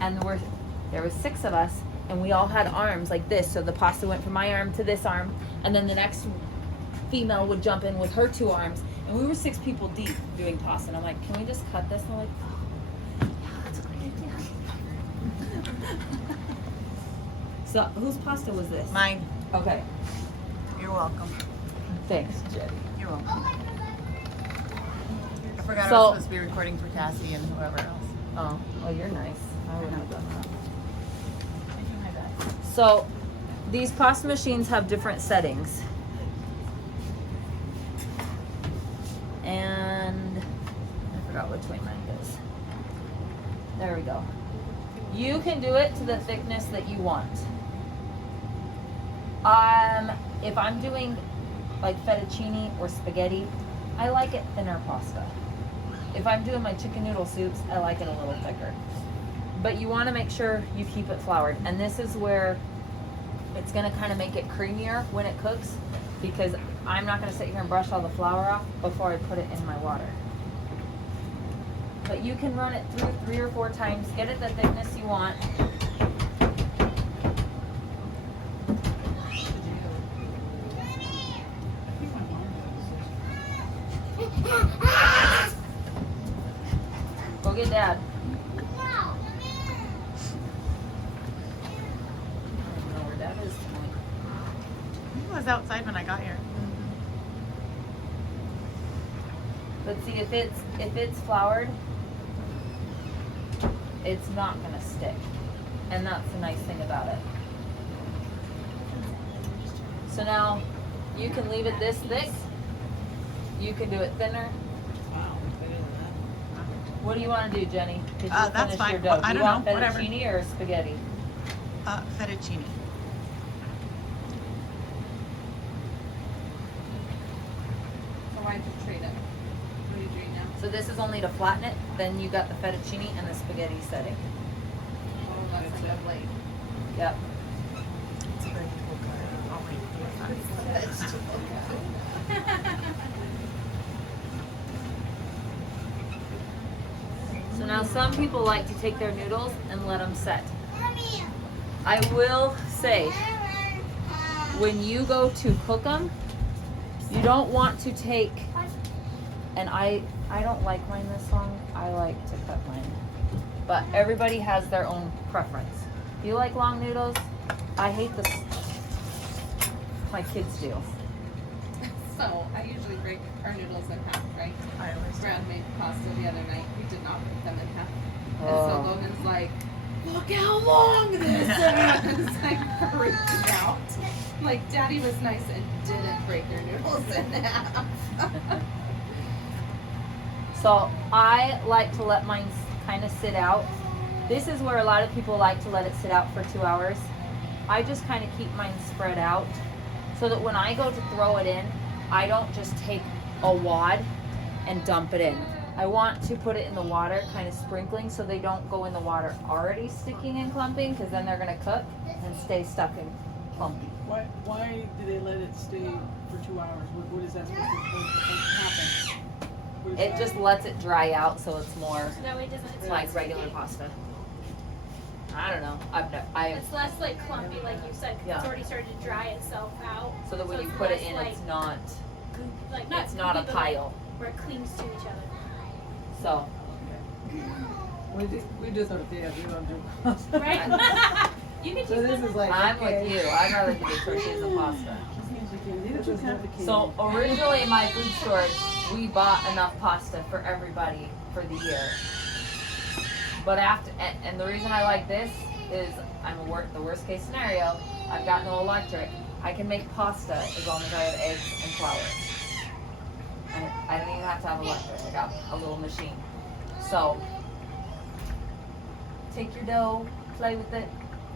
and there was 6 of us, and we all had arms like this. So the pasta went from my arm to this arm, and then the next female would jump in with her 2 arms, and we were 6 people deep doing pasta. And I'm like, can we just cut this? And they're like, oh, yeah, that's a great idea. So whose pasta was this? Mine. Okay. You're welcome. Thanks, Jenny. You're welcome. I forgot I was supposed to be recording for Cassie and whoever else. Oh, well, you're nice. I wouldn't have done that. I do my best. So these pasta machines have different settings. And I forgot which way mine goes. There we go. You can do it to the thickness that you want. If I'm doing like fettuccine or spaghetti, I like it thinner pasta. If I'm doing my chicken noodle soups, I like it a little thicker. But you want to make sure you keep it floured. And this is where it's going to kind of make it creamier when it cooks, because I'm not going to sit here and brush all the flour off before I put it in my water. But you can run it through 3 or 4 times, get it the thickness you want. Go get Dad. I don't know where Dad is tonight. He was outside when I got here. But see, if it's floured, it's not gonna stick, and that's the nice thing about it. So now you can leave it this thick. You can do it thinner. What do you want to do, Jenny? Did you That's finish fine. your dough? Well, I Do you don't want know, whatever. fettuccine or spaghetti? Fettuccine. So why just trade it? What are you doing now? So this is only to flatten it. Then you got the fettuccine and the spaghetti setting. Oh, that's like a blade. Yep. It's a very cool color. It's too So now some people like to take their noodles and let them set. I will say, when you go to cook them, you don't want to take, and I don't like mine this long. I like to cut mine. But everybody has their own preference. If you like long noodles, I hate this. My kids do. So I usually break our noodles in half, right? I always do. Brad made pasta the other night. We did not break them in half. And Oh. so Logan's like, look how long this is. And it's like freaking out. Like, Daddy was nice and didn't break your noodles in half. So I like to let mine kind of sit out. This is where a lot of people like to let it sit out for 2 hours. I just kind of keep mine spread out so that when I go to throw it in, I don't just take a wad and dump it in. I want to put it in the water, kind of sprinkling, so they don't go in the water already sticking and clumping, because then they're going to cook and stay stuck and clumpy. Why do they let it stay for 2 hours? What is that supposed to happen? What is It that? just lets it dry out so it's more So that way it doesn't. It's like less regular sticky. pasta. I don't know. It's less like clumpy, like you said, 'cause Yeah. it's already started to dry itself out. So that when So you it's put it less in, like, it's not like it's not a goopy, but like pile. where it clings to each other. So We just have to say that we don't do pasta. Right? You can So choose this that. is like, I'm okay. with you. I'd rather do tortillas and pasta. Just means you can leave it too complicated. So originally in my food storage, we bought enough pasta for everybody for the year. But after, and the reason I like this is the worst case scenario. I've got no electric. I can make pasta as long as I have eggs and flour. And I don't even have to have electric. I got a little machine. So take your dough, play with it.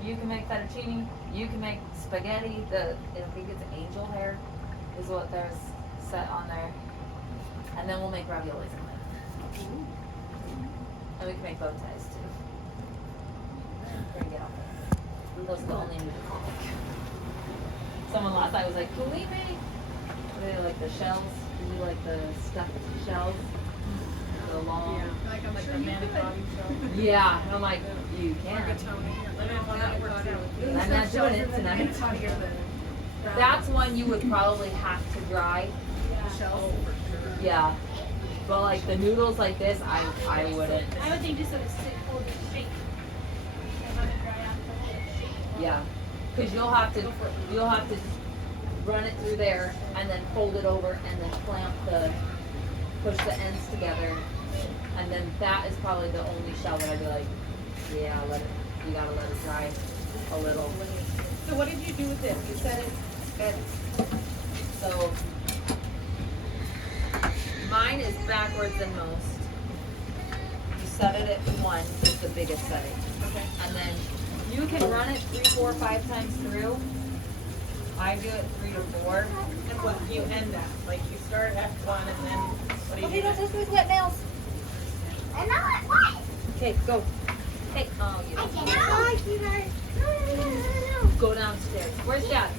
You can make fettuccine. You can make spaghetti. I think it's angel hair is what there's set on there. And then we'll make raviolis in it. And we can make bow ties too. Bring it up. Those are the only noodles. Someone last night was like, can we make, what are they, like the shells? Can we like the stuffed shells? the long. Like I'm sure you could. Yeah, and I'm like, you can. I'm not doing it tonight. That's one you would probably have to dry. Yeah. But like the noodles like this, I wouldn't. I would think just sort of sit, hold it, shake. And let it dry out to hold it, shake. Yeah. Because you'll have to run it through there and then fold it over and then push the ends together. And then that is probably the only shell that I'd be like, yeah, you gotta let it dry a little. So what did you do with this? You said So mine is backwards than most. You set it at 1 is the biggest setting. Okay. And then you can run it 3, 4, 5 times through. I do it 3 to 4. And what do you end at? Like you start at 1 and then what do you do? don't touch my wet nails. Okay, go. Hey, oh, you go downstairs. Where's Dad?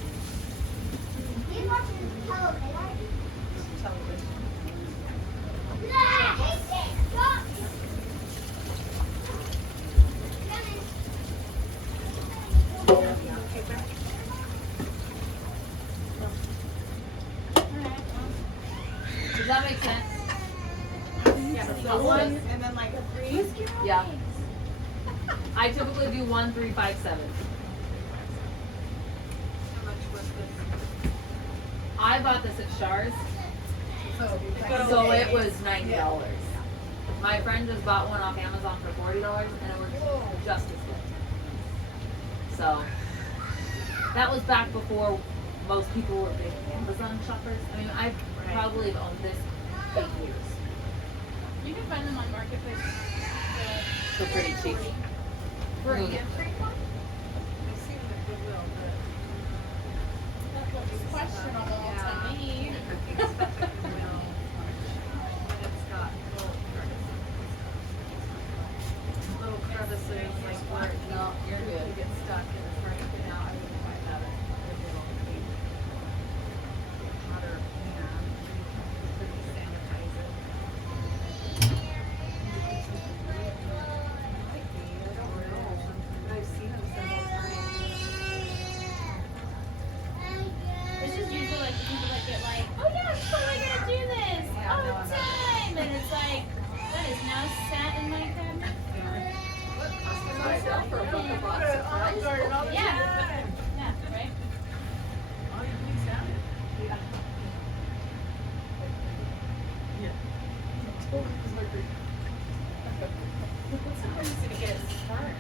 Does that make sense? Yeah, so 1 and then like a 3. Yeah. I typically do 1, 3, 5, 7. How much was this? I bought this at Shar's, So so it was $90. My friend just bought one off Amazon for $40, and it was just as good. So that was back before most people were big Amazon shoppers. I mean, I probably have owned this 8 years. You can find them on Marketplace. So pretty cheap. For Really. free. I've seen the Goodwill, That looks questionable Yeah. to me. but it's got little crevices like where No, you're you good. get stuck and it's hard to get out. I wouldn't find that at Goodwill. Hotter, yeah, pretty sanitizer. I've seen them several times. It's just usually like the people that get like, oh yeah, I'm totally gonna do this Yeah, all no, the I'm not. time, and it's like that is now sat in my cabinet. Myself for a buck a box of fries. Yeah, yeah, right. All you need is that. Somebody's gonna get burned.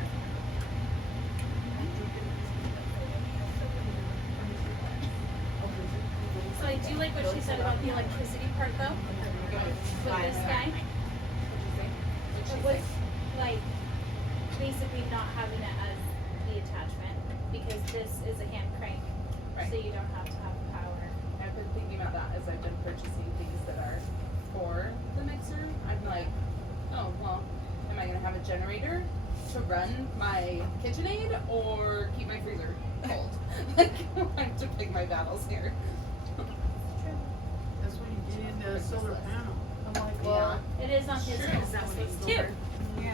So I do like what she said about the electricity part though. With this guy, with like basically not having it as the attachment because this is a hand crank, Right. so you don't have to have power. I've been thinking about that as I've been purchasing things that are for the mixer. I'm like, oh well, am I gonna have a generator to run my KitchenAid or keep my freezer cold? Like I have to pick my battles here. That's when you get into a solar panel. I'm like, Well, It is on his list. Too. yeah.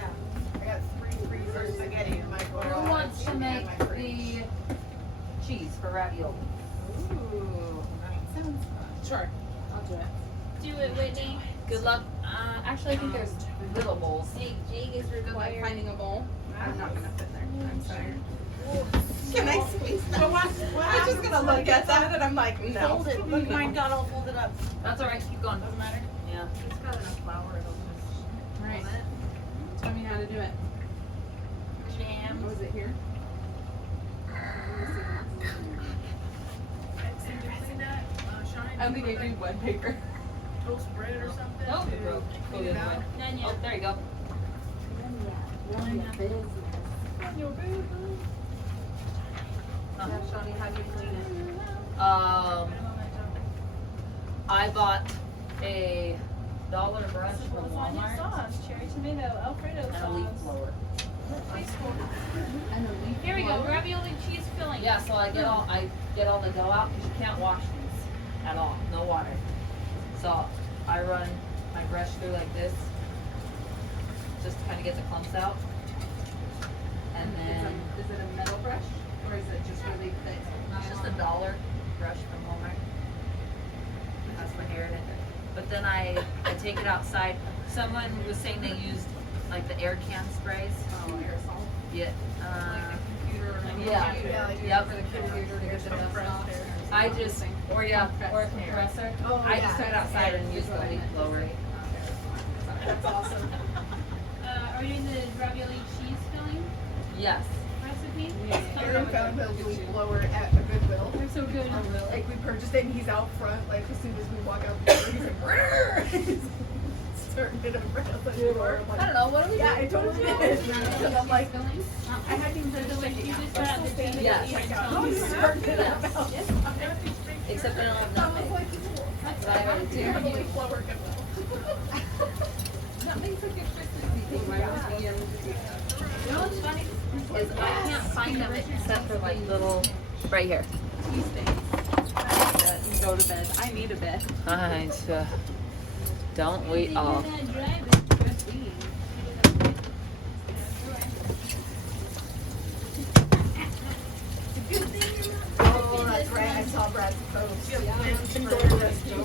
I got 3 freezers spaghetti in my drawer. Who wants to make the cheese for ravioli? Ooh, that sounds fun. Sure, I'll do it. Do it, Whitney. Good luck. Actually, I think there's little bowls. Egg is Good luck required. finding a bowl. I'm not gonna fit there. I'm sorry. Can I squeeze that? I was just gonna look at that and I'm like, no. Fold it. Look, mine got all folded up. That's all right. Keep going. Doesn't matter. Yeah. It's got enough flour, it'll just Right. hold it. Tell me how to do it. Jam. Was it here? I don't think I do wet paper. Toast bread or something Oh, to it broke. Go clean the it other out. way. None Oh, yet. there you go. Yeah, Shawnee, how'd you clean it? I bought a dollar brush from Lasagna Walmart sauce, cherry tomato, Alfredo and a leaf sauce. blower. Here we go, ravioli cheese filling. Yeah, so I get all the dough out because you can't wash these at all, no water. So I run my brush through like this, just to kind of get the clumps out. And then Is it a metal brush or is it just really thick? it's just a dollar brush from Walmart. It has my hair in it. But then I take it outside. Someone was saying they used like the air can sprays. Oh, aerosol. Yeah. Computer. Yeah. Yep. For the computer to get the dust off. I just, or a compressor. Oh, I yeah. just went outside and used the leaf blower. That's awesome. Are you doing the ravioli cheese filling Yes. recipe? Aaron found the leaf blower at a Goodwill. They're so good. Like we purchased it and he's out front, like as soon as we walk out the door, he's like, "Rrrr!" He's starting it over at the door. I'm I like, don't know, what do we yeah, I totally did. Because I'm like, I hadn't even So finished like checking you out. just I was add the still standing Yes. there, like, how do you start it Yes. out? Except I don't have I was nutmeg. like, cool. That's what I already Do you have a do. leaf blower Goodwill? Nothing's like a Christmas thing. You know what's funny? Is I can't find them except for like little, right here. These things. Go to bed. I need a bed. Don't we all? Oh, that's right. I saw Brad's post. Indoor rescue.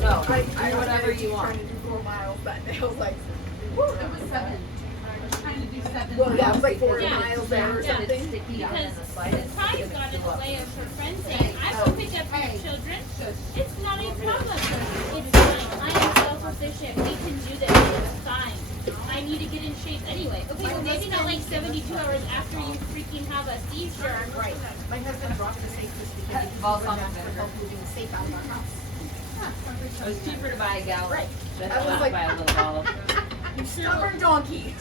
No, I whatever you want. Trying to do 4 miles that day. I was like, It was 7. I was trying to do 7. well, yeah, it was like 4 Yeah. miles there or Yeah. something. Because Ty's got in the way of her friend saying, I will pick up your children. It's not a problem. It's fine. I am self-sufficient. We can do this. It's fine. I need to get in shape anyway. Okay, well maybe not like 72 hours after you freaking have a seizure. Right. My husband brought the safe just because he Balsamic was vinegar. help moving the safe out of our house. It was cheaper to buy a gallon Right. than I was to like- buy a little bottle. You stubborn donkey.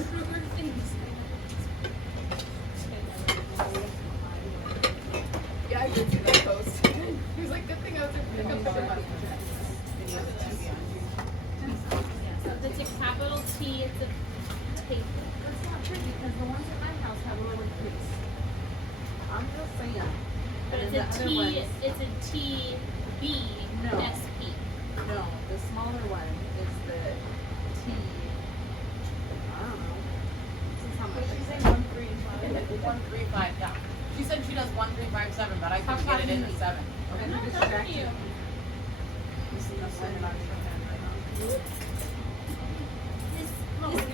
Yeah, I did see that post. He was like, good thing I was able to pick up the money. So it's a capital T, it's a tape. That's not true because the ones at my house have a lower crease. I'm just saying. But And it's the a other T, ones- it's a TB No. SP. No, the smaller one is the T. I don't know. This is how much. She's saying 135, yeah. She said she does 1357, but I couldn't get it in the 7. Okay, I'm not just talking check to you. it. This is the one that I'm showing right now. This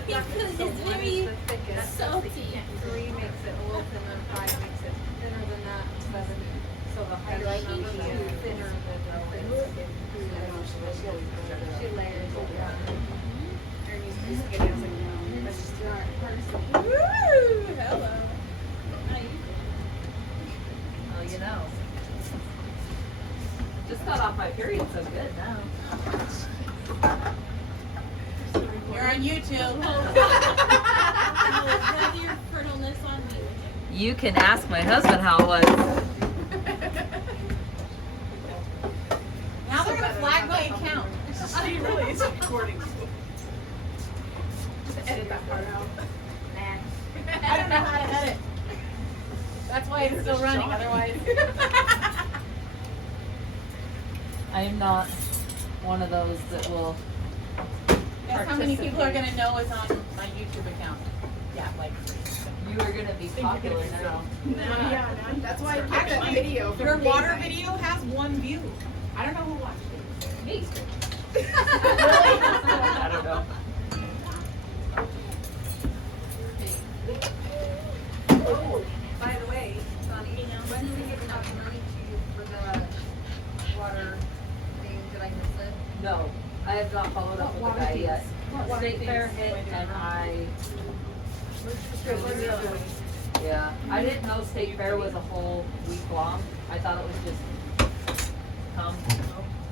pizza is very salty. 3 makes it a little thinner, 5 makes it thinner than that, 7. So the higher number, the thinner the dough is. She layers it, yeah. Aaron used to get it, I was like, no, that's just not hard. Woo! Hello. Well, you know. Just got off my period so good now. You're on YouTube. Have your fertileness on me. You can ask my husband how it was. Now they're gonna flag my account. She really is recording. Just edit that part out. I don't know how to edit. That's why it's still running, otherwise. I am not one of those that will. Guess how many people are gonna know is on my YouTube account? Yeah, like. You are gonna be popular now. Yeah, that's why I kept that Actually, video from Your date water night. video has 1 view. I don't know who watched it. Me. I don't know. By the way, Sonny, when did we give enough money to you for the water thing? Did I miss it? No, I have not followed up with the guy yet. State fair hit and yeah, I didn't know state fair was a whole week long. I thought it was just come.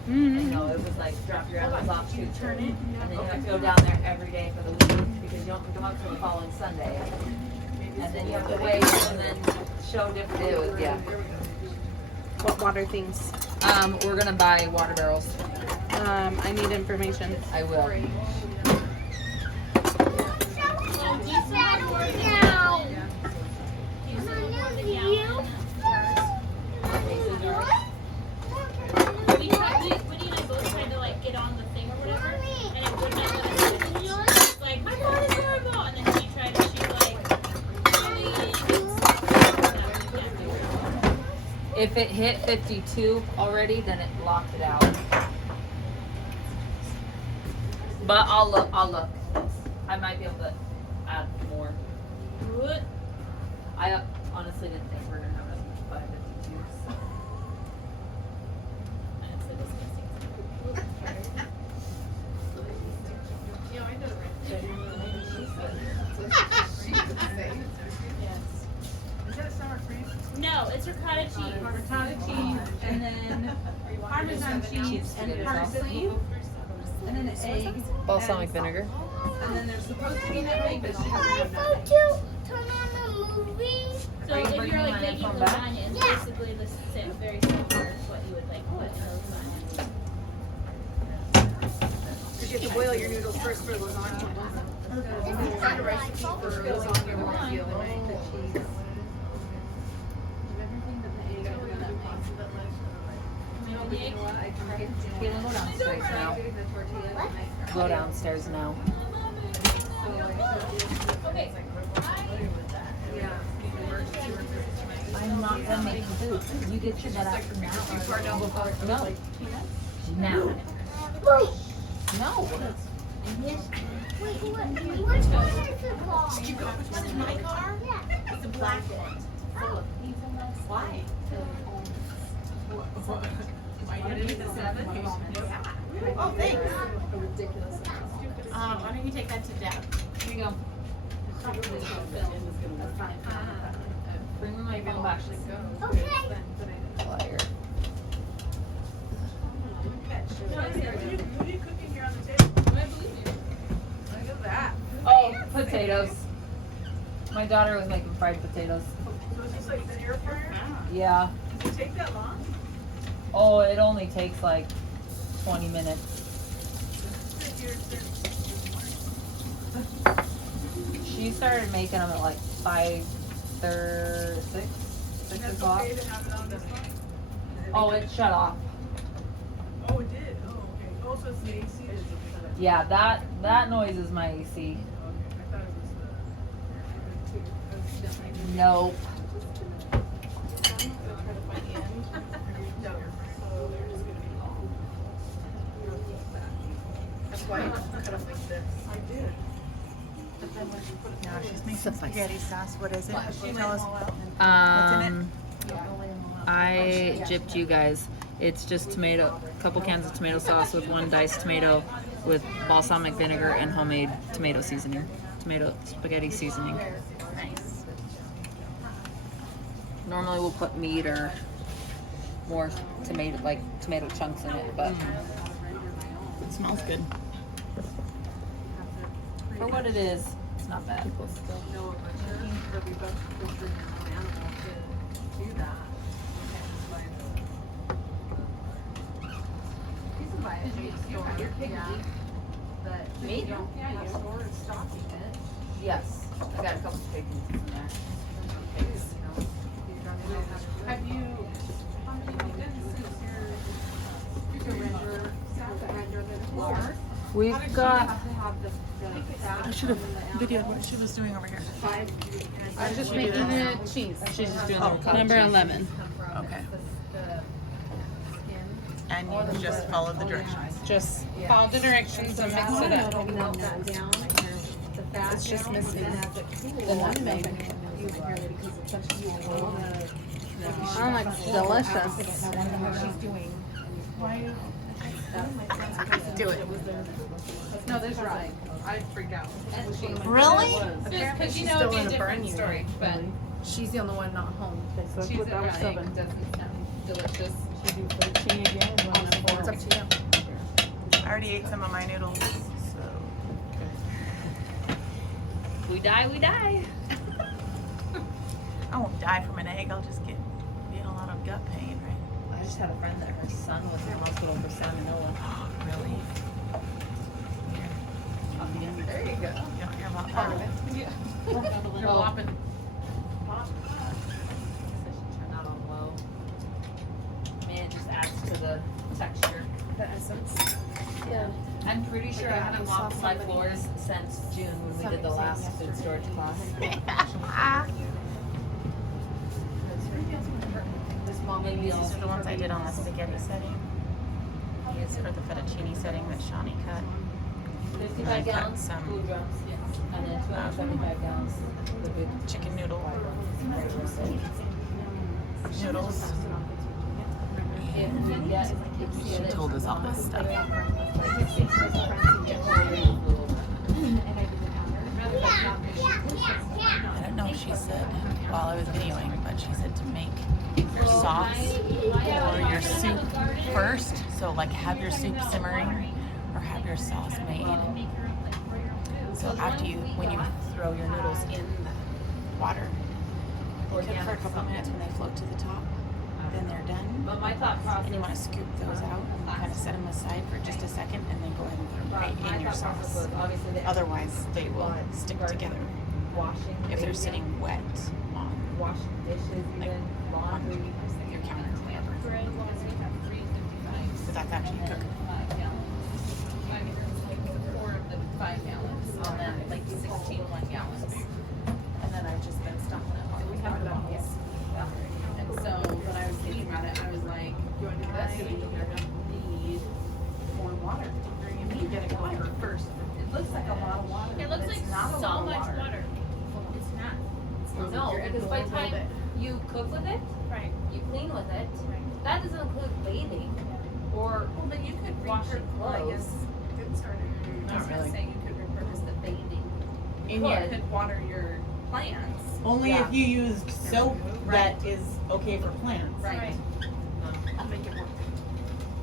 And no, it was like drop your animals off, shoot, turn it, and then you have to go down there every day for the week because you don't come up till the following Sunday. And then you have to wait and then show different. It was, yeah. What water things? We're gonna buy water barrels. I need information. I will. Woody and I both tried to like get on the thing or whatever, and it wouldn't let us. It's like my phone is If it hit 52 already, then it locked it out. But I'll look. I might be able to add more. What? I honestly didn't think we were gonna have as much by 52s. I'm so disgusting. Yeah, I know, right? Yes. Is that a sour cream? No, it's ricotta cheese. Ricotta cheese, and then Parmesan cheese and parsley, and then an egg. Balsamic vinegar. And then there's supposed to be nutmeg, but she hasn't had nutmeg. So Are you if bringing you're like my making iPhone back? lasagna, it's basically the same, very similar to what you would like put in a lasagna. You have to boil your noodles first for lasagna. Find a recipe for lasagna once the other way. Everything but the egg and the nutmeg. Maybe the egg. Caitlin, go downstairs now. Go downstairs now. Okay. I'm not done making food. You get your butt out now. No. Now. No. What is my car? It's a black one. Why? Oh, thanks. Why don't you take that to Deb? Here you go. Bring me my phone back. Liar. What are you cooking here on the table? Look at that. Oh, potatoes. My daughter was making fried potatoes. So is this like the air fryer? Yeah. Does it take that long? Oh, it only takes like 20 minutes. She started making them at like 6 And that's o'clock. okay to have it on this one? Oh, it shut off. Oh, it did? Oh, okay. Oh, so it's the AC that's shut it. Yeah, that noise is my AC. Okay, I thought it was the. Nope. No. That's why you cut them like this. I did. No, she's making spaghetti sauce. What is it? Tell us. I gypped you guys. It's just tomato, couple cans of tomato sauce with one diced tomato with balsamic vinegar and homemade tomato seasoning. Tomato spaghetti seasoning. Nice. Normally we'll put meat or more tomato, like tomato chunks in it, but It smells good. for what it is, it's not bad. Me? Yes, I got a couple of chickens in there. Have you, how many We've got I should have videoed what she was doing over here. I was just making the cheese. she's just doing the ricotta Number cheese. 11. Okay. And you just follow the directions. Just follow the directions and mix it up. It's just missing the nutmeg. Oh, it's delicious. Do it. No, there's rye. I freaked out. Really? Because you know it'd be a different story, but she's the only one not home. She's at rye. It doesn't sound delicious. It's up to you. I already ate some of my noodles, so. We die, we die. I won't die from an egg. I'll just be in a lot of gut pain, right? I just had a friend that her son was in the hospital for salmonella. Really? There you go. You don't hear about Part of that. it. You're whopping. Turn that on low. Man, it just adds to the texture. The essence. Yeah. I'm pretty sure I haven't mopped my floors since June when we did the last food storage class. maybe These are the ones I did on the spaghetti setting. These are the fettuccine setting that Shohni cut. 55 I cut gallons, some, blue drums, and then 275 gallons, the big chicken noodle noodles. noodles. She told us all this stuff. I don't know if she said while I was videoing, but she said to make your sauce or your soup first. So like have your soup simmering or have your sauce made. So after when you throw your noodles in the water, they cook for a couple of minutes when they float to the top. Then they're done. But my thought process, And you want to scoop those out and kind of set them aside for just a second and then go ahead and put them right in your sauce. Otherwise, they will stick together washing, if they're sitting wet on washing dishes, like, even laundry. your counter or whatever. So that's after you cook. 4 of the 5 gallons, and then like 16 1-gallons. And then I've just been stuffing it all. We have it on yes. And so when I was thinking about it, I was like, you want to do this? I need more water. You get a water first. It looks like a lot of water. It looks but like it's not a so lot of much water. water. It's not. No, because by the time you cook with it, Right. you clean with it, that doesn't include bathing or Well, then you could washing well, I clothes. guess good starter. I was Not gonna really. say you could repurpose the bathing. And You yet, could water your plants. only Yeah. if you use soap Right. that is okay for plants. Right. Right. Make it work.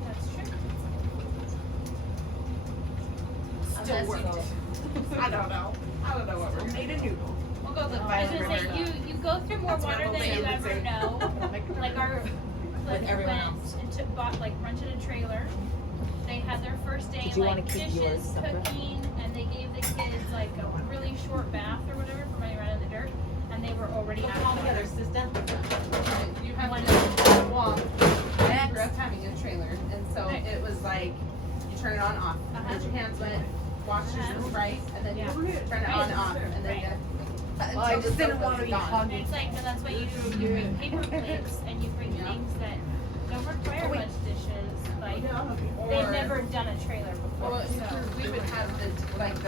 That's true. Still Unless you works. I don't know. I don't know what we're made a noodle. We'll go the I was Violet gonna say, River. you go through more That's what water I'm than you saying. ever know. Like our Cliff everyone went else. and bought, like, rented a trailer. They had their first day, Did you wanna like, keep yours dishes, separate? cooking, and they gave the kids, like, a really short bath or whatever for running around in the dirt, and they were already out of water. sister. You have One- to walk. I grew up having a trailer, and so Right. it was like you turn it on, off, get your hands wet, wash your right, and then you Yeah. turn it Right, on, off, sure, and then right. you. Well, I just didn't want to be And hungry. it's like, that's why you bring paper plates, and you bring Yeah. things that don't require much dishes, like, they've Or- never done a trailer before, Well, so. we would have the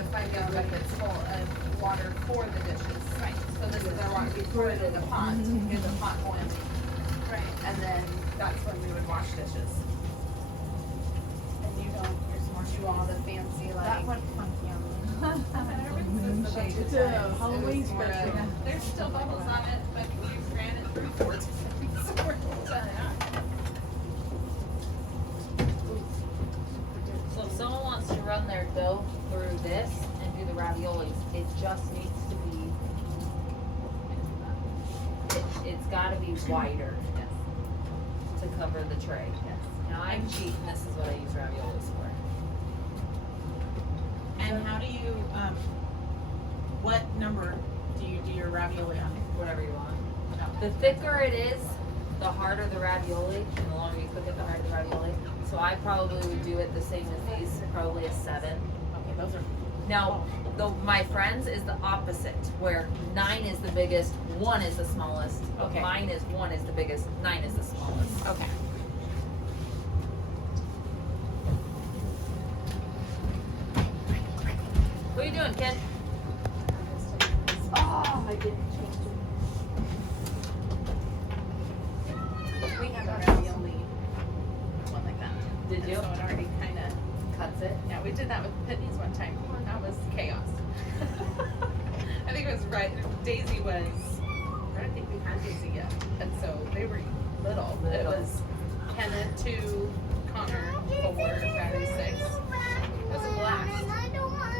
5-gallon buckets full of water for the dishes. Right. So this is our water. We pour it in the pot, get the pot boiling, Right. and then that's when we would wash dishes. And you don't, you're smart. Do all the fancy like. That went funky on me. It's a Halloween It was more special. there's still bubbles on it, but we ran it through 4 times. So we're done. So if someone wants to run their dough through this and do the raviolis, it just needs to be, it's gotta be wider Yes. to cover the tray. Yes. Now I'm cheap and this is what I use raviolis for. And how do you, what number do you do your ravioli on? Whatever you want. The thicker it is, the harder the ravioli, and the longer you cook it, the harder the ravioli. So I probably would do it the same as these, probably a 7. Okay, those are. Now, my friends is the opposite, where 9 is the biggest, 1 is the smallest. Okay. Mine is 1 is the biggest, 9 is the smallest. Okay. What are you doing, kid? Oh, I didn't change it. We have a ravioli one like that. Did And you? So it already kind of, Cuts it. yeah, we did that with Pitney's one time. That was chaos. I think it was right. Daisy was, I don't think we had Daisy yet. And so they were little. It Little. was Kenneth 2, Connor 4, Bradley 6. It was a blast.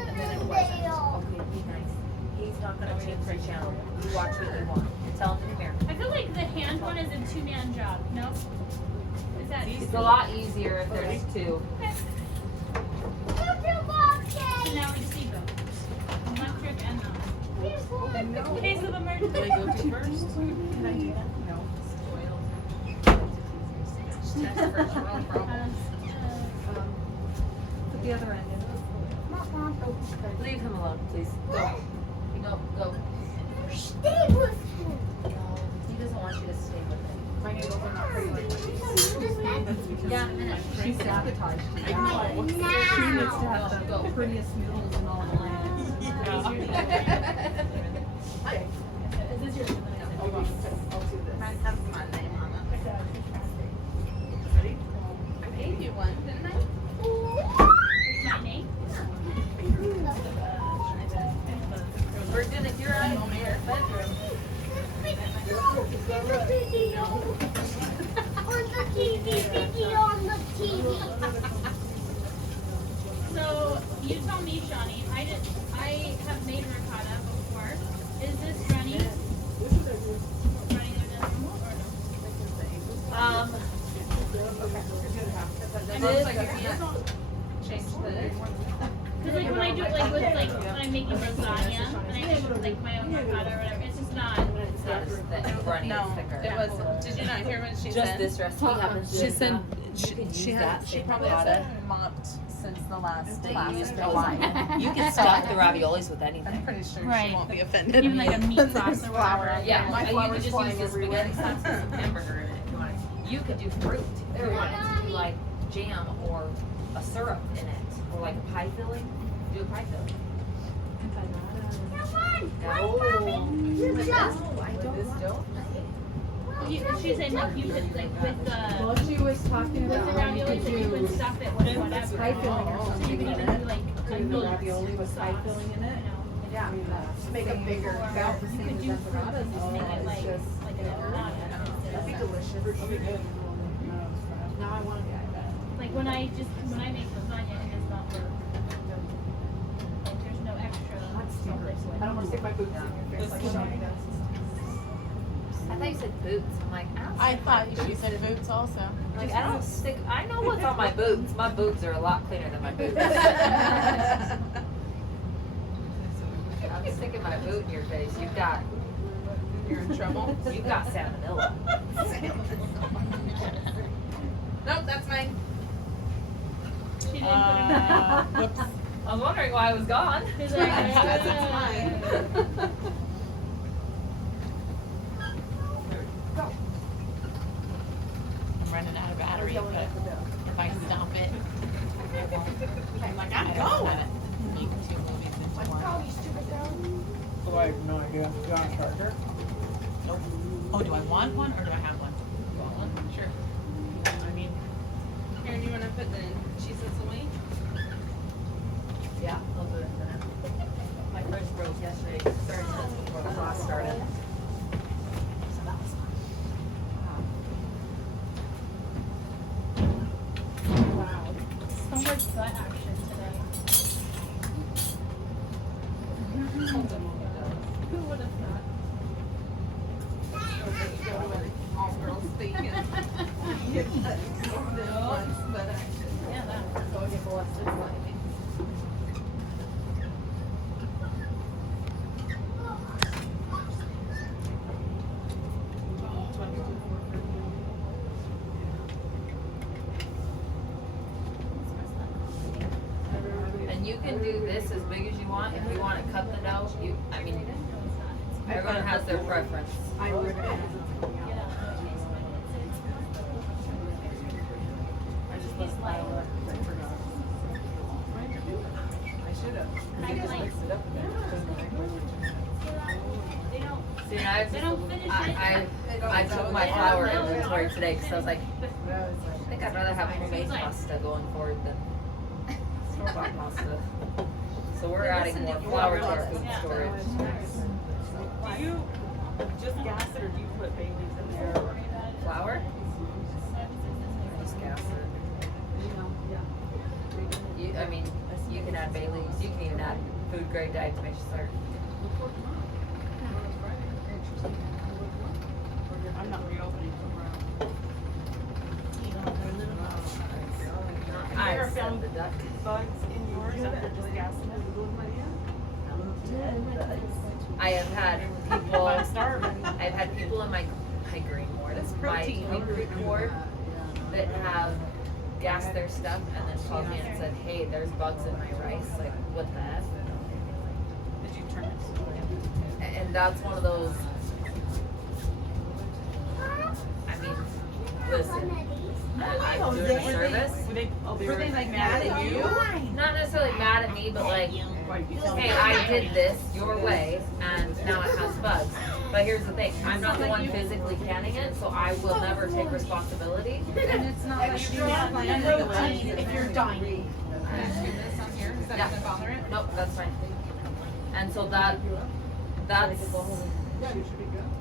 And then it wasn't. Okay, be nice. He's not gonna change the channel. You watch what you want. Tell him to come here. I feel like the hand one is a 2-man job, no? Is that It's a lot easier if there's 2. Okay. So now we just need them. Electric and non. Case of emergency. Did I go to first? Can I do that? No. That's first roll problem. Put the other end in. Leave him alone, please. Go. Go, go. Stay with me. No, he doesn't want you to stay with him. My noodles are not pretty like sabotage to I know. She needs to have the prettiest noodles in all the land. Hi. Is this yours? Hold on, I'll do this. Mine has my name on it. Ready? I gave you one, didn't I? My name? Virgin, if you're on your bedroom. So you tell me, Shohni. I have made ricotta before. Is this running? Running in the or no? It looks like it's not changed the. Because like when I do it like with like when I'm making lasagna and I do like my own ricotta or whatever, it's just not. It's not as thick. Runny No, is thicker. it was. Did you not hear what she Just said? this recipe happens to She said you can she use had that She same probably ricotta. hasn't mopped since the last class Use in those. July. You can stuff the raviolis with I'm anything. pretty sure Right. she won't be offended. Even like a meat There's sauce or flour. whatever. Yeah, My you could flour's just flying use this everywhere. spaghetti sauce with some hamburger in it if you want. You could do fruit if you wanted to do like jam or a syrup in it, or like a pie filling. Do a pie filling. No, I don't. She said like you could like with Well, the she was talking with the about how you raviolis could and you would do stuff it with whatever. pie filling or So you something could in even it. do like a Do the meat ravioli with pie sauce, filling in it. you know. Yeah. Make a bigger, about the You same could as do fruit empanadas. and just make it like It's just, like an empanada. that'd be delicious. That'd be good. Now I want to get that. Like when I make lasagna, it does not work. Like there's no extra. I don't want to stick my boots in your face like Shohni does. I thought you said boots. I'm like, I thought she said boots also. like I don't stick. I know what's on my boots. My boots are a lot cleaner than my boots. I'm sticking my boot in your face. You're in trouble. You've got salmonella. Nope, that's mine. She didn't put it in. Whoops. I was wondering why I was gone. She's like, Because it's mine. I'm running out of battery, but if I stomp it, I'm like, I'm going. Make two movies into one. So I have no idea. You want a charger? Nope. Oh, do I want one or do I have one? You want one? Sure. I mean, Here, do you want to put the cheeses away? Yeah, I'll do it in a minute. My fridge broke yesterday, 30 minutes before the class started. So that was fun. Wow. so much butt action today. Who would have thought? All girls speak and but Yeah, that. So I get molested by me. And you can do this as big as you want. If you want to cut the dough, I mean, everyone has their preference. I rip it. I just let flour. I forgot. I should have. I just mixed it up a bit. They don't. See, and They don't finish it. I took my flour inventory today because I was like, No, it's like, I think I'd rather have homemade pasta going forward than store-bought pasta. So we're adding more flour to our food storage. Do you just gas it or do you put babies in there? Flour? I just gas it. I mean, you can add bay leaves. You can even add food grade diatomaceous earth. I'm not reopening tomorrow. I ever said found the duck. bugs in yours after just gassing it? I have had people. I'm starving. I've had people in my green ward, my green creek ward, that have gassed their stuff and then called me and said, "Hey, there's bugs in my rice." Like, what the heck? Did you turn it? And that's one of those. I mean, listen. I'm doing a service. Were they like mad at you? Not necessarily mad at me, but like, hey, I did this your way, and now it has bugs. But here's the thing, I'm not the one physically canning it, so I will never take responsibility. And it's not like you have planned If you're dying. Can I do this on here? Is that Yeah. gonna bother it? Nope, that's fine. And so that's,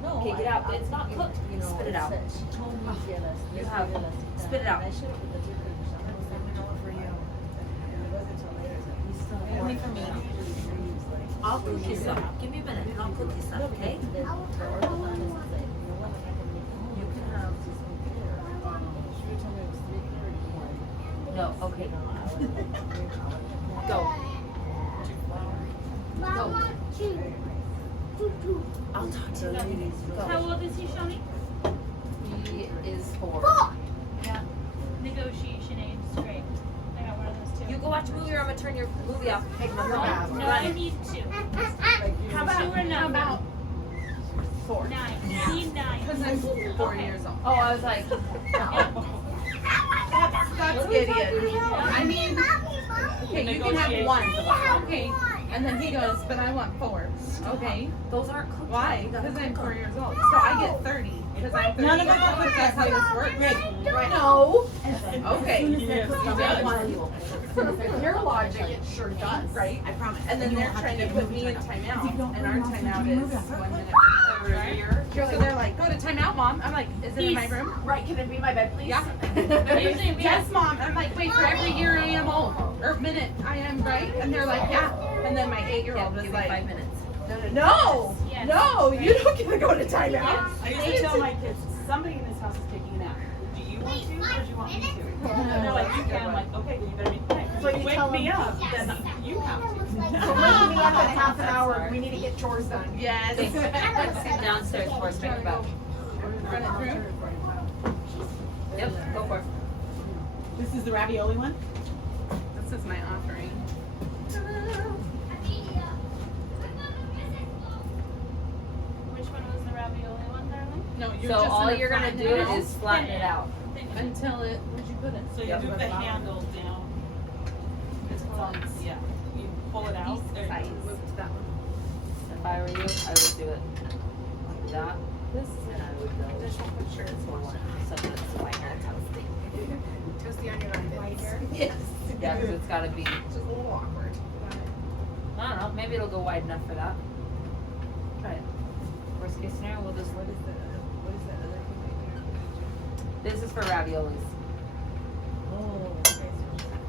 okay, get out, it's not cooked, spit it out. You have, spit it out. Only for me. I'll cook you some, give me a minute and I'll cook you some, okay? You can have. No, okay. Go. I'll talk to you. How old is he, Shohni? He is 4. Yeah. Negotiation age is great. I got one of those too. You go watch a movie or I'm gonna turn your movie off. Take my No, bath. no, I need to. How about, Two or no? how about 4? 9. I need 9. Because I'm 4 years old. Oh, I was like, That's Gideon. I mean, okay, you can have 1. Okay. And then he goes, but I want 4. Okay. those aren't cooked. Why? You gotta Because I'm cook 4 them. years old. So I get 30. Because I'm 30. None of us years old. are That's how this works. No. Okay. Your logic, it sure does. Right? I promise. And then they're trying to put me in timeout. And our timeout is 1 minute over a year. So they're like, go to timeout, Mom. I'm like, is it in my room? Right, can it be my bed, please? Yeah. Usually we Yes, Mom. I'm like, wait, for every year I am old, or minute I am right? And they're like, yeah. And then my 8-year-old was Give me like, 5 minutes. No. Yes. No, you don't get to go to timeout. I used to tell my kids, somebody in this house is taking a nap. Do you want to, or do you want me to? And they're like, you can. I'm like, okay, then you better be quick. So you Wake tell me them- up, then you have to. So wake me up in half an hour. We need to get chores done. yes. Downstairs for us, make it back. Run it through. Yep, go for it. This is the ravioli one? This is my offering. Which one was the ravioli one, darling? No, you're So just all gonna you're gonna flatten do it out is flatten it out. until it. Where'd you put it? So you Yep. move the handle down. This one's, yeah, you pull it out. There you go. Move to that one. If I were you, I would do it like that, this, and I would go. Just want to make sure it's One, washed. so that it's wider. Toast the onion on it. Yes. Yeah, because it's gotta be, It's just a little awkward. I don't know, maybe it'll go wide enough for that. Try it. Worst case scenario, we'll just, What is that other thing that this is for raviolis.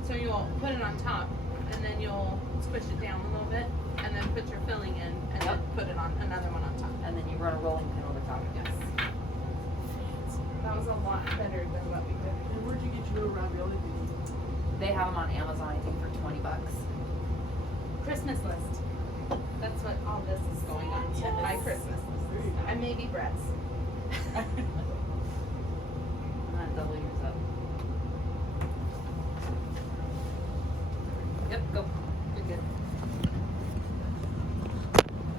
So you'll put it on top, and then you'll squish it down a little bit, and then put your filling in, and then put it on another one on top. And then you run a rolling pin over top. Yes. That was a lot better than what we did. And where'd you get your ravioli beans? They have them on Amazon, I think, for $20. Christmas list. That's what all this is going on. My Christmas list. And maybe Brett's. Not double yours up. Yep, go. You're good.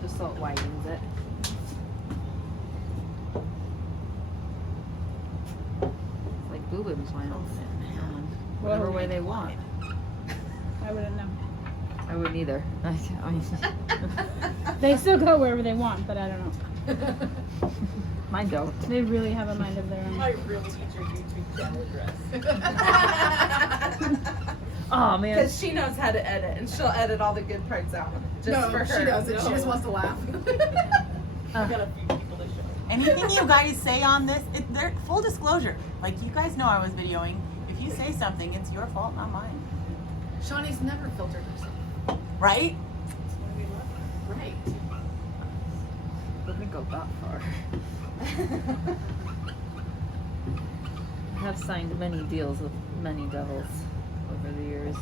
Just so it widens it. It's like boo-boo plants. Whatever way they want. I wouldn't know. I wouldn't either. I mean, They still go wherever they want, but I don't know. mine don't. They really have a mind of their own. My real teacher YouTube channel dress. Oh man. Because she knows how to edit, and she'll edit all the good parts out. Just No, for her. she doesn't. She just wants to laugh. I've got a few people to show. Anything you guys say on this, they're full disclosure. Like, you guys know I was videoing. If you say something, it's your fault, not mine. Shawnee's never filtered herself. Right? Right. Let me go that far. I have signed many deals with many devils over the years.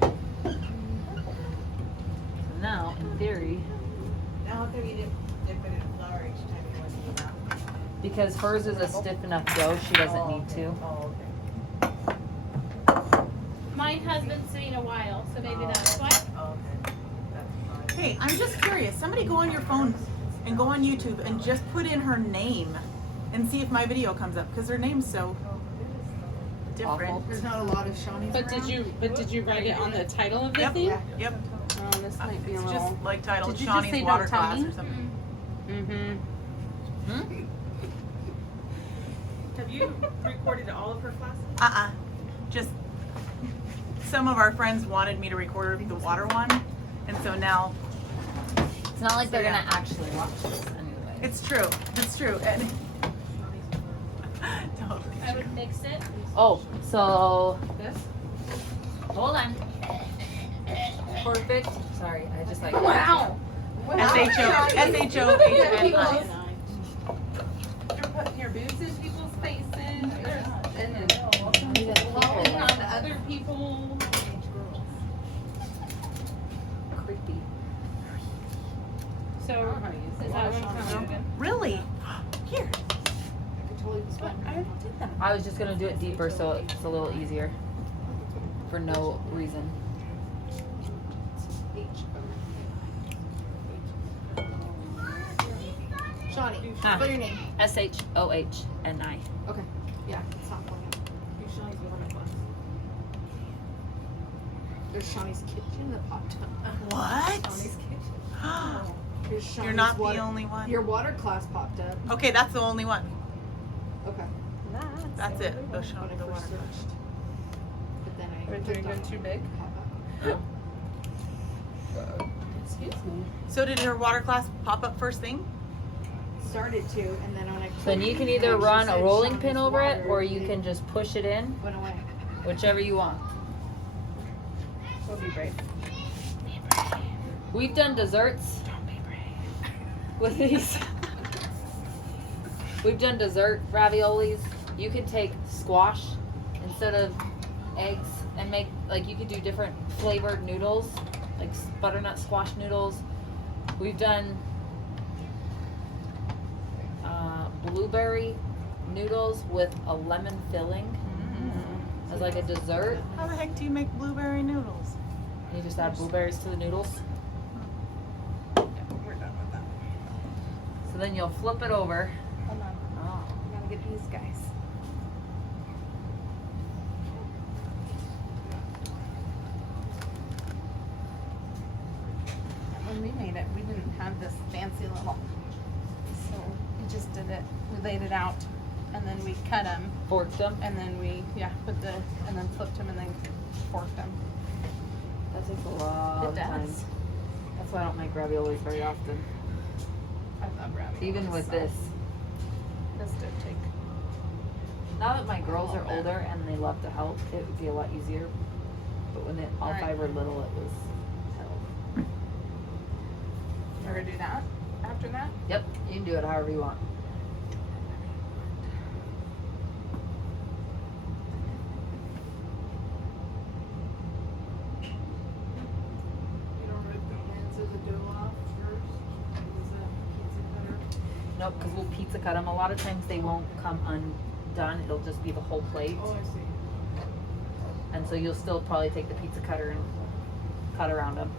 So now, in theory, Now, how come you didn't dip it in flour each time you went to the mouth? because hers is a stiff enough dough, she doesn't need to. Oh, Mine has been sitting a while, so maybe that's why. okay. Hey, I'm just curious. Somebody go on your phone and go on YouTube and just put in her name and see if my video comes up because her name's so different. Awful. There's not a lot of Shawnees But did you write it on the title of the Yep. thing? Yep. Oh, this might be a It's little. just like titled Did you just say Shawnee's don't water tell class me? or something. Mm-hmm. Have you recorded all of her classes? Just some of our friends wanted me to record the water one, and so now It's not like they're Yeah. gonna actually watch this anyway. it's true. It's true. And totally. I would mix it. Oh, so This? hold on. Perfect. Sorry, I just like. Wow. SHOHNI. You're putting your boobs in people's faces and then calling on other people. Creepy. So, is that one coming? Really? Here. I already did that. I was just gonna do it deeper so it's a little easier. For no reason. Shawnee, Ah. spell your name. SHOHNI. Okay. Yeah, it's not pulling up. You Shawnee's government class. There's Shawnee's kitchen that popped up. What? Shawnee's kitchen. Here's Shawnee's You're not water. the only one. Your water class popped up. Okay, that's the only one. Okay. That's it. Go show When me I the first water. searched. But then I Are clicked they on too it. big? Pop up. Excuse me. So did her water class pop up first thing? Started to, and then when I Then you can either run a rolling pin over it or you can just push it in, went away. whichever you want. We'll be brave. We've done desserts with these. We've done dessert raviolis. You can take squash instead of eggs and make, like, you could do different flavored noodles, like butternut squash noodles. We've done blueberry noodles with a lemon filling as like a dessert. How the heck do you make blueberry noodles? You just add blueberries to the noodles. We're done with that. So then you'll flip it over. Hold on. Oh. I gotta get these guys. When we made it, we didn't have this fancy little. So we just did it. We laid it out, and then we cut them, Forked them. and then we put the and then flipped them, and then forked them. That takes a lot It of does. time. That's why I don't make raviolis very often. I love raviolis. Even with so this. This did take. Now that my girls are older and they love to help, it would be a lot easier. But when all Alright. 5 were little, it was hell. We're gonna do that after that. Yep, you can do it however you want. You don't rip the ends of the dough off first? Was that pizza cutter? Nope, because we'll pizza cut them. A lot of times they won't come undone. It'll just be the whole plate. Oh, I see. And so you'll still probably take the pizza cutter and cut around them.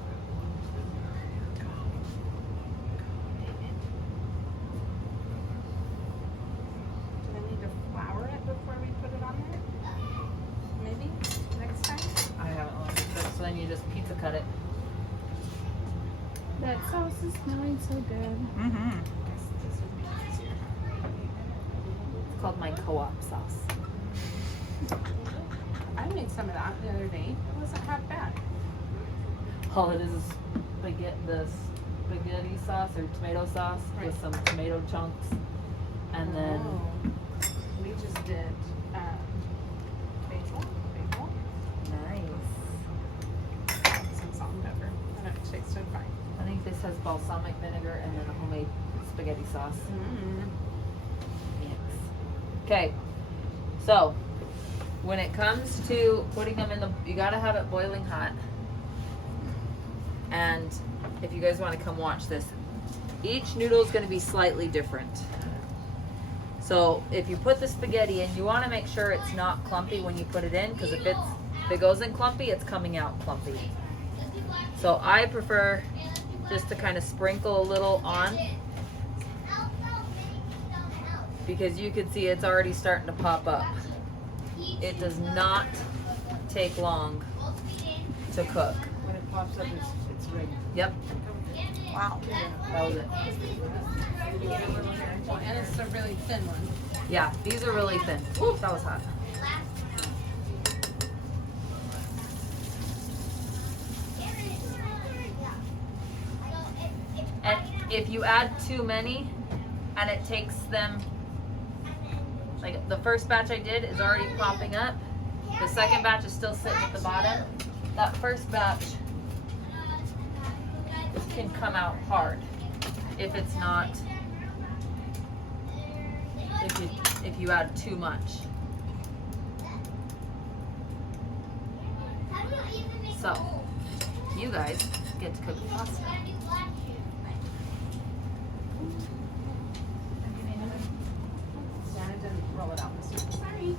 Do I need to flour it before we put it on there? Maybe next time. I haven't looked at this. So then you just pizza cut it. That sauce is smelling so good. Mm-hmm. This would be easier. It's called my co-op sauce. I made some of that the other day. It wasn't half bad. All it is the spaghetti sauce or tomato sauce with Right. some tomato chunks. And then Oh. We just did basil, nice. some salt and pepper, and it tasted fine. I think this has balsamic vinegar and then a homemade spaghetti sauce. Yes. Okay. So when it comes to putting them in you gotta have it boiling hot. And if you guys want to come watch this, each noodle is going to be slightly different. So if you put the spaghetti in, you want to make sure it's not clumpy when you put it in, because if it goes in clumpy, it's coming out clumpy. So I prefer just to kind of sprinkle a little on. because you can see it's already starting to pop up. It does not take long to cook. When it pops up, it's ready. Yep, Wow. that was it. Well, and it's a really thin one. Yeah, these are really thin. Ooh, that was hot. And if you add too many and it takes them, like the first batch I did is already popping up. The second batch is still sitting at the bottom. That first batch can come out hard if it's not, if you add too much. So, you guys get to cook the pasta. Santa didn't roll it out this week. Sorry.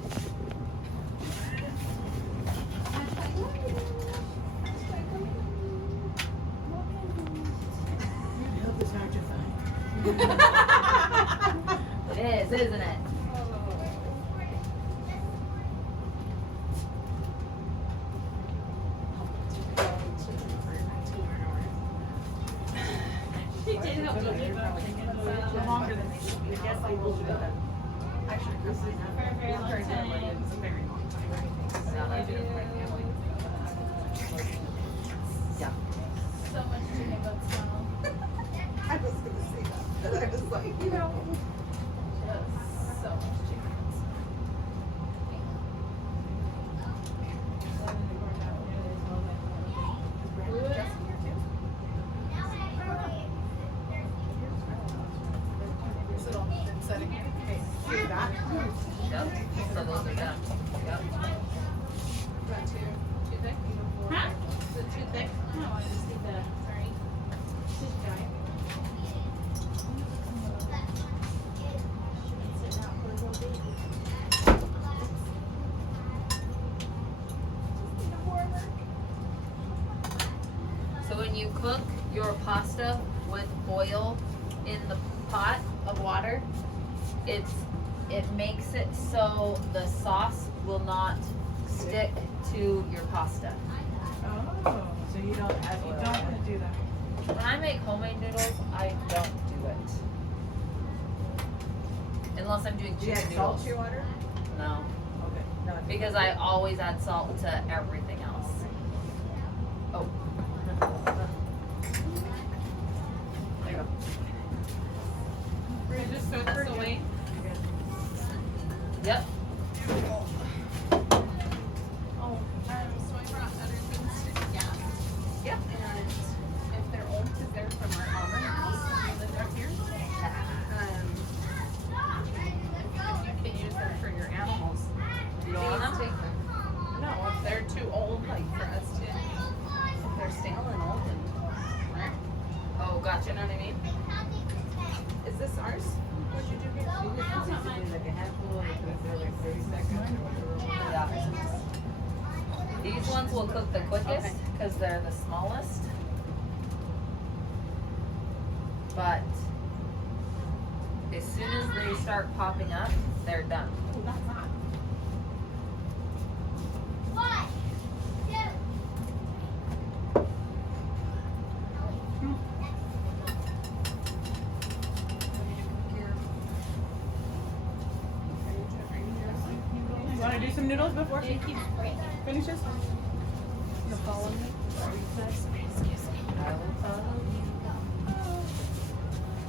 Help is hard to find. It is, isn't it? She did help me. The longer than they should be. I guess I will do that. I should this is For a very long time. It's a very long time. Yeah. I did it for my family. Yeah. So much chicken butt smell. I was gonna say that, but I was like, you know. Just so much chicken. Is it all been setting? Okay, see that? Yep. So those are done. Yep. Got too thick? Huh? Is it too thick? No, I just need the, sorry. Just dry. Sit out for a little bit. So when you cook your pasta with oil in the pot of water, it makes it so the sauce will not stick to your pasta. Oh, so you don't want to do that. When I make homemade noodles, I don't do it. Unless I'm doing Do you chicken add salt noodles. to your water? No, Okay. No, because I always add salt to everything else. Oh. There you go. We're just throw this away. Yep. Oh, so I brought other things to the gas. Yep. And if they're old, because they're from our Auburn house, when we lived up here, if you can use them for your animals. You don't want them? Take them. No, if they're too old, like for us to, if they're stale and old and, Oh, you gotcha. know what I mean? Is this ours? What'd you do here? That's not mine. like a handful, and put it there like 30 seconds or whatever. Yeah. These ones will cook the quickest Okay. because they're the smallest. But as soon as they start popping up, they're done. Oh, that's hot. You want to do some noodles before she It keeps breaking. finishes? You follow me? I will follow you.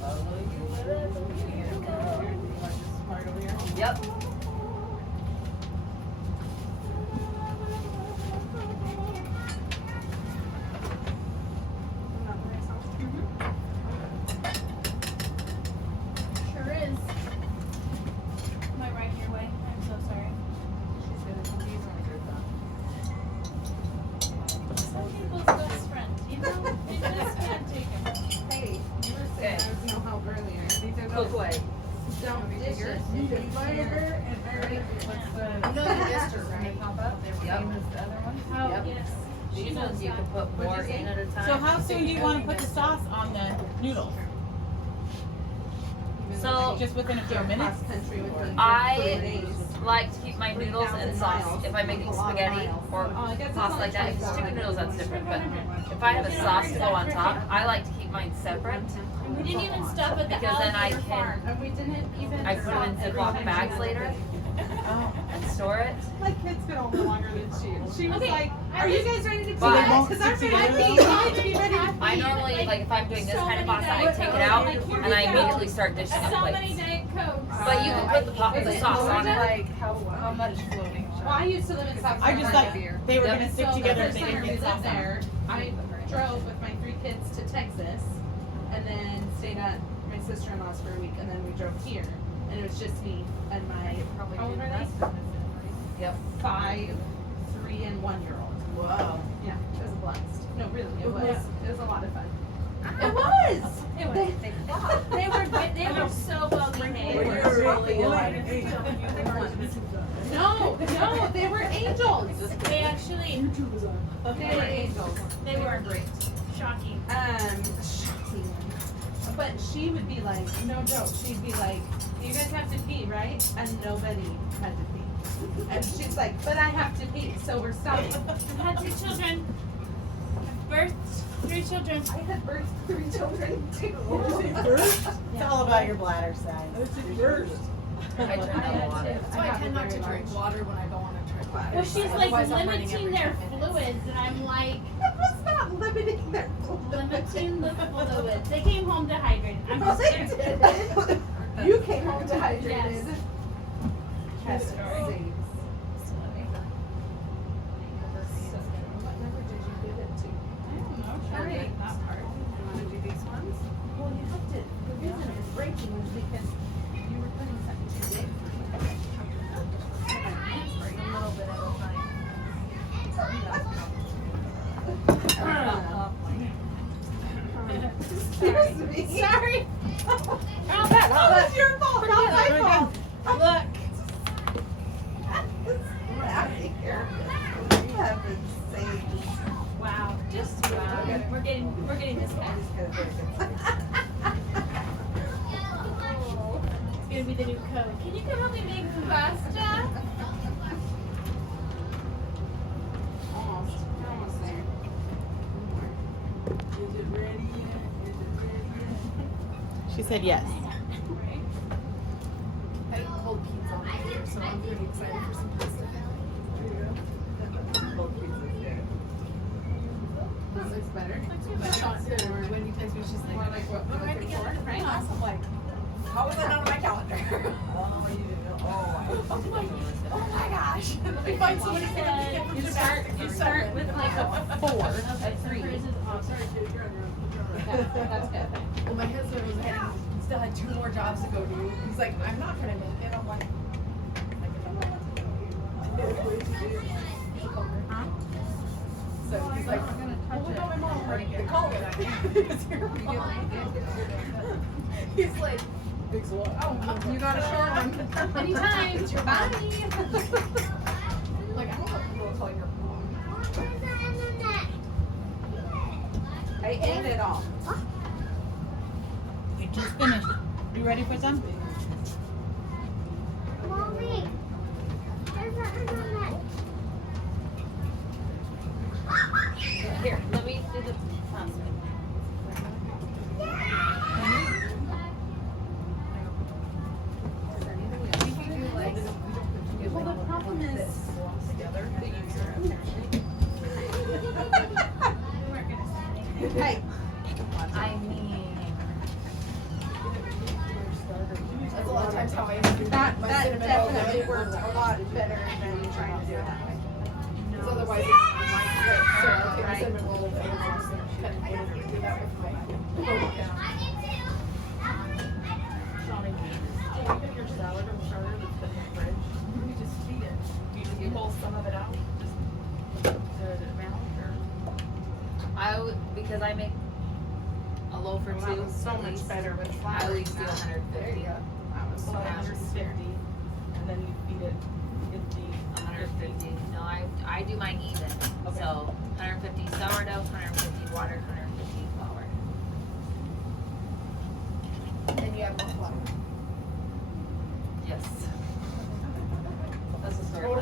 Follow you wherever you go. You want this part over here? Yep. Sure is. Am I right your way? I'm so sorry. She's gonna confuse me with her. Some people's best friend, you know? They just can't take him. Hey, you were Okay. saying I was no help earlier. These are Cook away. dump dishes. Fire and very, what's the? You know the Esther, right? Pop up, they were Yep. same as the other one? Oh, Yep. yes. These She ones knows you that. can put more in at a time. So how soon do you want to put the sauce on the noodles? So Well, just within a few Cross minutes. country with me. I like to keep my noodles and sauce. If I'm making spaghetti or sauce like that, if it's chicken noodles, that's different. But if I have a sauce to go on top, I like to keep mine separate We didn't even stop at the because then I alligator farm. can And we didn't even. I put them in Ziploc bags later Oh. and store it. My kid's been home longer than she. She was Okay, like, I "Are you was- guys ready to do But- this? Because I'm ready to be ready to I normally like if I'm doing this kind of pasta, I take it out and I immediately start dishing up So many plates. Diet Cokes. But you can put the sauce on it. Like how much floating? Well, I used to live in South I just thought they were Yep. gonna stick So together the if first they summer didn't we get lived sauce on. there, I drove with my 3 kids to Texas, and then stayed at my sister-in-law's for a week, and then we drove here, and it was just me and my how old are they? Yep. 5, 3, and 1-year-old. Wow. Yeah, it was a blast. No, really, it was. It was a lot of fun. Ah. It was. It was. They were so well behaved. No, they were angels. They actually, They were angels. they were great. Shocking. Shocking. But she would be like, no joke, she'd be like, you guys have to pee, right? And nobody had to pee. And she's like, but I have to pee, so we're stopping. I've had 2 children. I've birthed 3 children. I had birthed 3 children too. It's all about your bladder size. I turn down the water. That's why I tend not to drink water when I go on a trip. Well, she's like Otherwise, I'm running limiting every their 10 minutes. fluids, and I'm like, That was not limiting their limiting the fluids. They came home dehydrated. I'm No, just they kidding. didn't. You came home dehydrated. Yes. True story. Alright. That part. You want to do these ones? Well, you have to, the reason it's breaking is because you were putting something too big. A little bit at a time. Excuse me. Sorry. That was your fault, not my fault. Look. Get out of here. Heaven's sakes. Wow. Just wow. We're getting this guy. It's gonna be the new code. Can you come help me make pasta? Almost. We're almost there. Is it ready yet? Is it ready yet? She said yes. I ate cold pizza on here, so I'm pretty excited for some pasta. That looks better. But Sean said, or when he texted me, she's like, More like what we're looking for, right? I'm like, how was that on my calendar? Oh, you didn't know. Oh my gosh. Let me find somebody who can get from You Japan. start with like a 4, a 3. Sorry, kid, you're on your own. That's good. Well, my husband was heading, still had 2 more jobs to go do. He's like, I'm not gonna make it. I'm like, I don't know what to do. What did you do? So he's like, well, we got my mom ready to call it. He's like, big what? Oh, you got a short one. Anytime. It's your Bye. Like, I don't know if people will call your mom. I ate it all. You just finished. You ready for some? Here, let me do the pasta. Well, the problem is, hey, I mean, That's a lot of times how I do that my that cinnamon definitely roll. worked a lot better than trying to do it that way. Because otherwise, it might get, so I'll take my cinnamon roll and just cut it and do that with my Shawnee, do you get your salad or starter that's been in the fridge? You just feed it. You pull some of it out, just to the amount, or? I would because I make a loaf or Well, two. that was so at much least. better with flour. I always do now. 150. There you go. That was so Well, much 150, and then you feed it 50. 150. No, I do mine even. Okay. So 150 sourdough, 150 water, 150 flour. And you have more flour.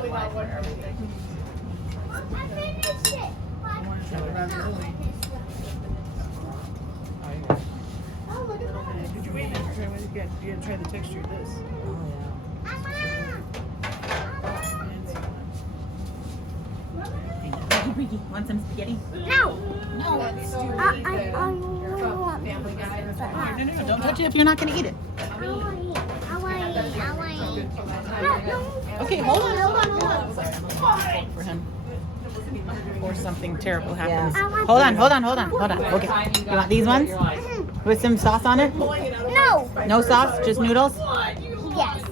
we got one. Did you wait a minute? You gotta try the texture of this. Want some spaghetti? No. No, don't touch it if you're not gonna eat it. Okay, hold on. For him. Or something terrible happens. Hold on. Okay. You want these ones? With some sauce on it? No. No sauce, just noodles? Yes.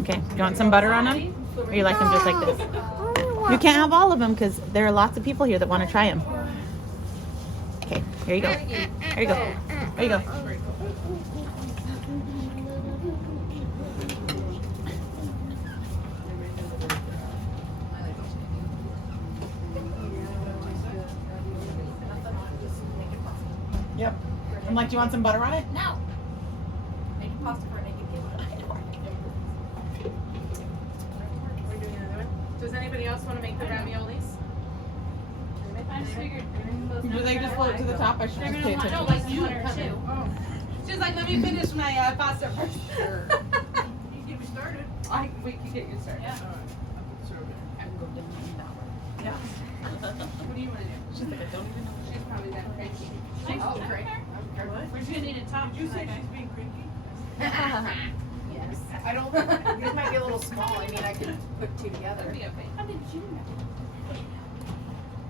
Okay. You want some butter on them? Or you like them just like this? You can't have all of them because there are lots of people here that want to try them. Okay, here you go. There you go. There you go. Yep. I'm like, do you want some butter on it? No. Making pasta for a naked kid. Does anybody else want to make the raviolis? I just figured. Do they just float to the top? I should They're just gonna pay want attention. like one or two. She's like, let me finish my pasta first. You get me started. We can get you started. Yeah. Yeah. What do you want to do? She's like, I don't even know. She's probably that cranky. Oh, great. We're just gonna need a top. Did you say she's being cranky? Yes. I don't. These might be a little small. I mean, I could put two together. Be okay. How did you know?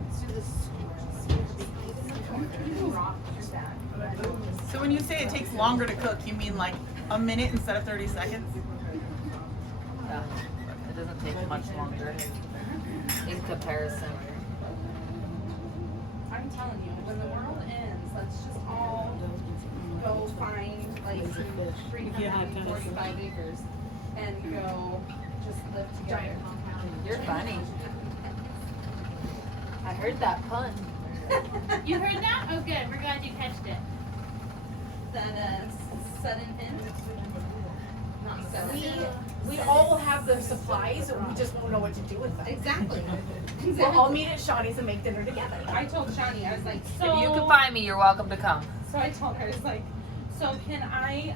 Let's do this. So when you say it takes longer to cook, you mean like a minute instead of 30 seconds? Yeah. It doesn't take much longer in comparison. I'm telling you, when the world ends, let's just all go find like 3 to 45 acres and go just live together. You're funny. I heard that pun. You heard that? Oh, good. We're glad you catched it. That sudden hint. Not sudden. We all have the supplies, and we just won't know what to do with them. Exactly. We'll all meet at Shawnee's and make dinner together. I told Shohni, I was like, So If you can find me, you're welcome to come. so I told her, I was like, so can I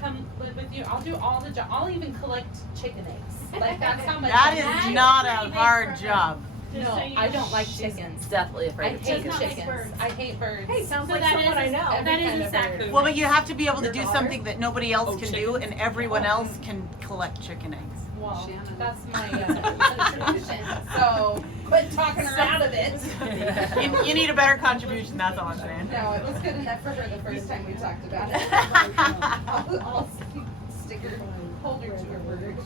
come live with you? I'll do all the job. I'll even collect chicken eggs. Like that's how much. That I is not a hard job. No, So you I know, don't like She's chickens. definitely I afraid of hate Does not like chickens. birds. I hate birds. Hey, sounds So like that someone I is- know. that Every is kind a of sack bird. food. Well, but you have to be able to Your do daughter? something that nobody else can do, and everyone else can collect chicken eggs. Well, that's my tradition. So quit talking her out of it. You need a better contribution, that's all I'm saying. No, it was good enough for her the first time we talked about it. I'll stick her, hold her to her bird.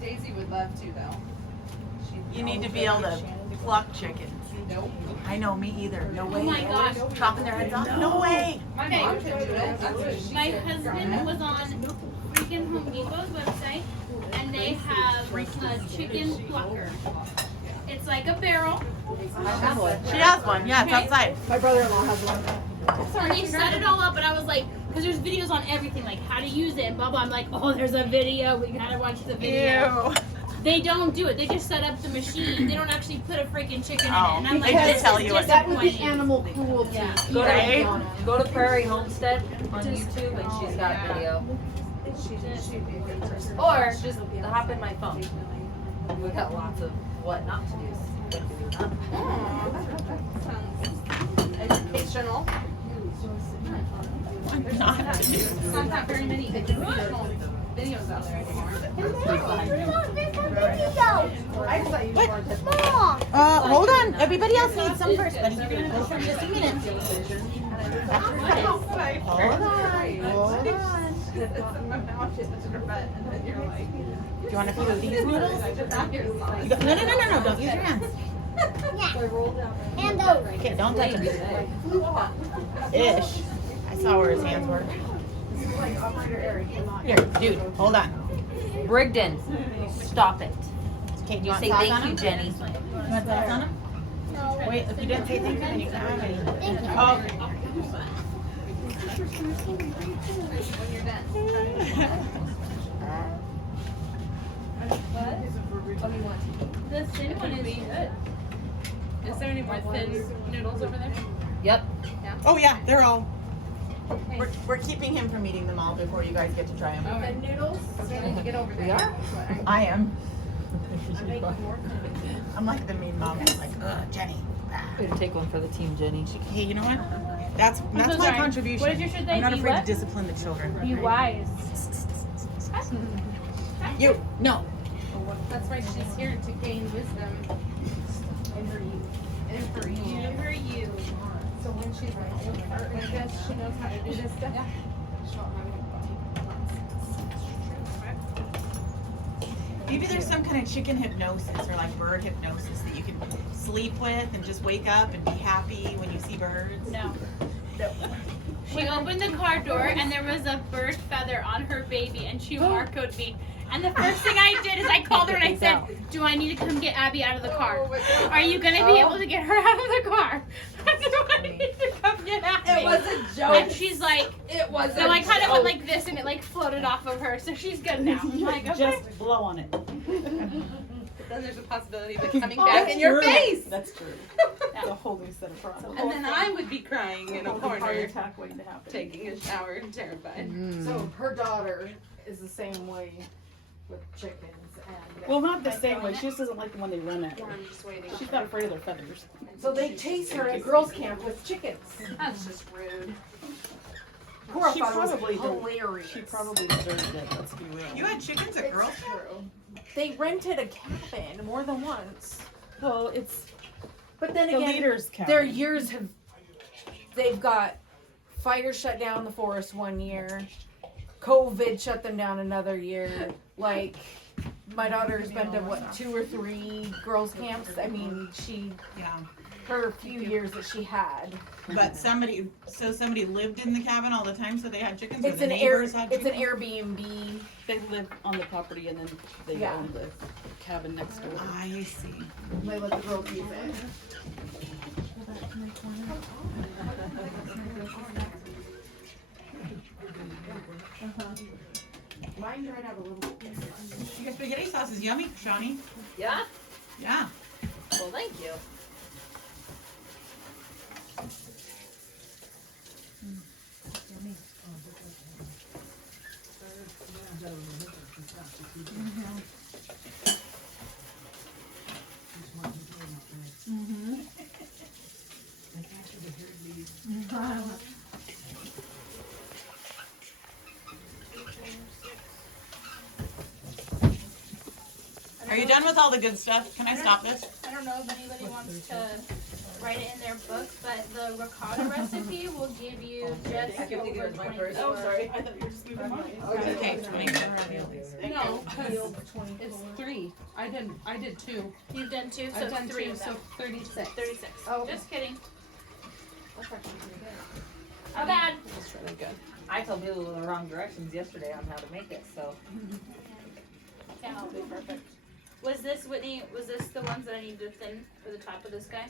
Daisy would love to though. You need to be able to pluck chickens. Nope. I know, me either. No way. Oh my gosh. Chopping their heads off? No way. My Okay. mom could do it. That's what she My said. husband was on freaking Home Depot's website, and they have a chicken plucker. It's like a barrel, She has one. Yeah, it's outside. My brother-in-law has one. and they set it all up. And I was like, because there's videos on everything, like how to use it, and blah blah. I'm like, oh, there's a video. We gotta watch the video. Ew. They don't do it. They just set up the machine. They don't actually put a freaking chicken in it. Oh, And I'm they like, just this tell is you what to That would be disappointing. animal cruelty. Yeah. Go to, Right? go to Prairie Homestead on YouTube and she's got video. Or just hop in my phone. We got lots of what not to do. Sounds educational. There's not that very many educational videos out there anymore. I just thought you wanted to. Hold on. Everybody else needs some first, buddy. Go for just a minute. Hold on. Do you want a few of these noodles? No. Don't use your hands. And those. Okay, don't touch them. Ish. I saw where his hands were. Here, dude, hold on. Brigden, stop it. Okay, do you You want say sauce on thank you, them? Jenny. You want sauce on them? Wait, if you didn't say thank you, then you can have any. Oh. When you're done. thin one is good. Is there any more thin noodles over there? Yep. Oh yeah, they're all. We're keeping him from eating them all before you guys get to try them. The noodles, get over there. We are? I am. I'm making more. I'm like the mean mom. I'm like, ugh, Jenny. We're gonna take one for the team, Jenny. Hey, you know what? That's so my sorry. contribution. What did you should say? I'm not Be afraid what? to discipline the children. Be wise. You no. That's why she's here to gain wisdom. And for you. And for you. Good for you. So when she's older, I guess she knows how to do this stuff. Maybe there's some kind of chicken hypnosis or like bird hypnosis that you can sleep with and just wake up and be happy when you see birds. No. She opened the car door and there was a bird feather on her baby and she barcoded me. And the first thing I did is I called her and I said, do I need to come get Abby out of the car? Are you going to be able to get her out of the car? Do I need to come get Abby? It was a joke. And she's like, It was so I kind of went like this and it like floated off of her. So she's good now. I'm like, okay. Just blow on it. Then there's a possibility of it coming back in your face. That's true. It's a whole new set of problems. And then I would be crying in a Heart corner, attack waiting to happen. taking a shower and terrified. So her daughter is the same way with chickens and. Well, not the same way. She just doesn't like the one they run at her. I'm just waiting. She's not afraid of their feathers. So they chase her at girls' camp with chickens. That's just rude. Cora She thought it was probably don't- hilarious. She probably deserved it, let's be real. You had chickens at girls' It's true. They rented a cabin more than once. Well, it's But then the again, leader's cabin. their years have. They've got fire shut down the forest one year. COVID shut them down another year. Like, my daughter's been to what, 2 or 3 girls' camps. I mean, Yeah. her few years that she had. But somebody lived in the cabin all the time, so they had chickens. Or It's the an neighbors had It's an chickens? Airbnb. They live on the property and then they Yeah. own the cabin next door. I see. They let the girls use it. Mine dried out a little bit. Your spaghetti sauce is yummy, Shohni. Yeah? Yeah. Well, thank you. Are you done with all the good stuff? Can I stop this? I don't know if anybody wants to write it in their book, but the ricotta recipe will give you just over 20. Oh, sorry. I thought you were just moving mine. Okay, 20. No, it's 3. I did 2. You've done 2, so I've done 3 2, of so them. 36. 36. Oh. Just kidding. That's actually pretty good. How bad? It's really good. I told people the wrong directions yesterday on how to make it, so. Yeah, that'll be perfect. Was this, Whitney, was this the ones that I need to thin for the top of this guy?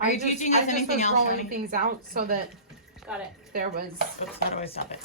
Are you teaching us anything else, rolling Shohni? things out so that Got it. there was. Oops, how do I stop it?